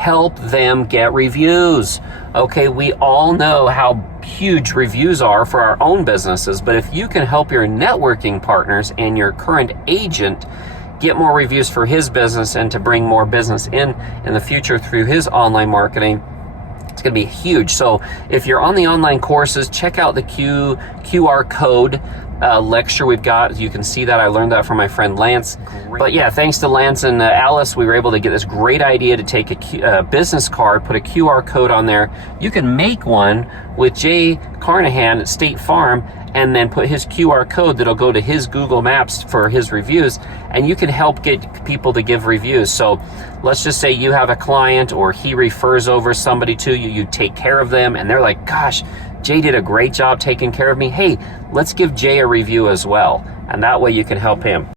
help them get reviews. Okay, we all know how huge reviews are for our own businesses, but if you can help your networking partners and your current agent get more reviews for his business and to bring more business in the future through his online marketing, it's going to be huge. So if you're on the online courses, check out the QR code lecture we've got. You can see that. I learned that from my friend Lance. But yeah, thanks to Lance and Alice, we were able to get this great idea to take a business card, put a QR code on there. You can make one with Jay Carnahan at State Farm and then put his QR code that'll go to his Google Maps for his reviews, and you can help get people to give reviews. So let's just say you have a client or he refers over somebody to you, you take care of them, and they're like, gosh, Jay did a great job taking care of me. Hey, let's give Jay a review as well. And that way you can help him.